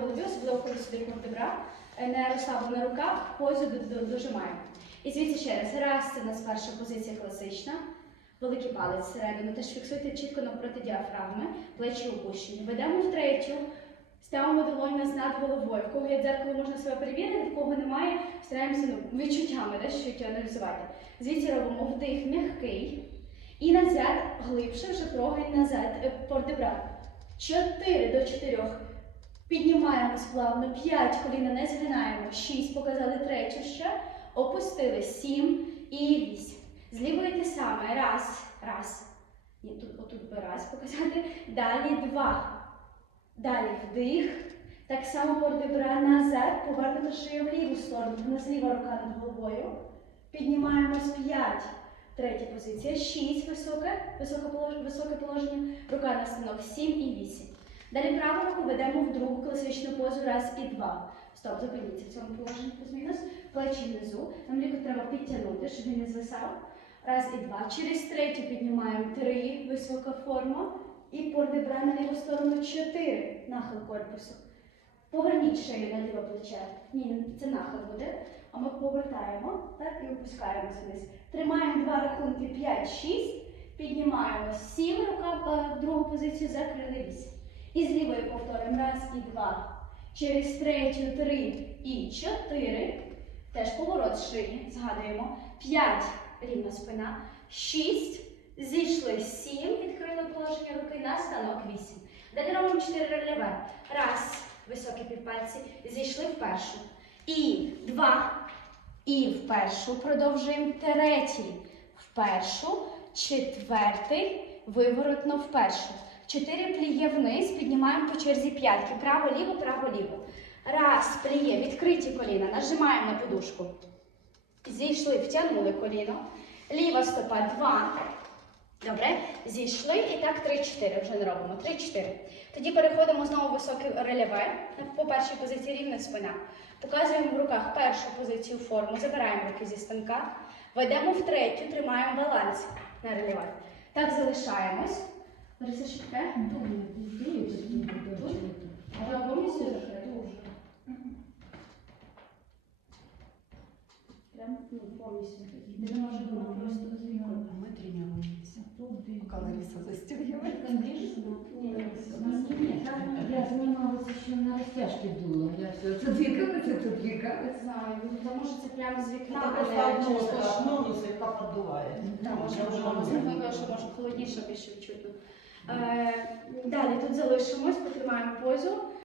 голові, особливо коли сюди вертебра, не розслаблена рука, позу до- до- дожимаємо. І звідси ще раз. Раз це у нас перша позиція класична. Великий палець всередину. Теж фіксуйте чітко навпроти діафрагми, плечі опущені. Ведемо в третю, ставимо долонь нас над головою. В кого є дзеркало, можна себе перевірити, в кого немає, стараємося ну, відчуттями, да, що аналізувати. Звідси робимо вдих м'який. І назад, глибше, вже трогай назад, е, портебра. Чотири до чотирьох. Піднімаємось плавно. П'ять коліна не згинаємо. Шість. Показали третю ще. Опустили. Сім і вісім. З лівої те саме. Раз. Раз. Ні, тут, отут би раз показати. Далі два. Далі вдих. Так само портебра назад. Повернута шия в ліву сторону. У нас ліва рука над головою. Піднімаємось п'ять. Третя позиція. Шість. Високе. Високе положення. Рука на станок. Сім і вісім. Далі праву руку ведемо в другу класичну позу. Раз і два. Стоп, зупиніться в цьому положенні плюс-мінус. Плечі внизу. Нам лікоть треба підтягнути, щоб він не звисав. Раз і два. Через третю піднімаємо три. Висока форма. І пордебра на ліву сторону. Чотири. Нахил корпусу. Поверніть шию на ліве плече. Ні, це нахил буде. А ми повертаємо так, і опускаємося вниз. Тримаємо два рахунки 5-6. Піднімаємо 7 рука е, в другу позицію, закрили 8. І з лівої повторюємо. Раз і два. Через третю, три і чотири. Теж поворот шиї. Згадуємо. П'ять. Рівна спина. Шість. Зійшли. Сім. Відкрили положення руки на станок. Вісім. Далі робимо чотири рельєве. Раз. Високі півпальці. Зійшли в першу. І два. І в першу. Продовжуємо третій. В першу. Четвертий. Виворотно в першу. Чотири пліє вниз, піднімаємо по черзі п'ятки. Право-ліво, право-ліво. Раз, пліє, відкриті коліна, нажимаємо на подушку. Зійшли, втягнули коліно. Ліва стопа, два. Добре, зійшли і так три-чотири вже не робимо. Три-чотири. Тоді переходимо знову високе рельєве. По першій позиції рівна спина. Показуємо в руках першу позицію форму, забираємо руки зі станка. Ведемо в третю, тримаємо баланс на рельєве. Так залишаємось. Лариса, що таке? Я повністю закрию. Прям ну, повністю. Не може бути просто звіком. Мы тренируемся. Пока Лариса застегивает. Я занималась еще на растяжке дула. Я все это двигалась, это двигалась. Не знаю, ну, тому що це прямо з вікна, Это а просто не одно, через те, що- одно не слегка поддувает. Так, може, Я може, вже може, не можливо, що може холодніше більше відчутно. Е, далі тут залишимось, потримаємо позу.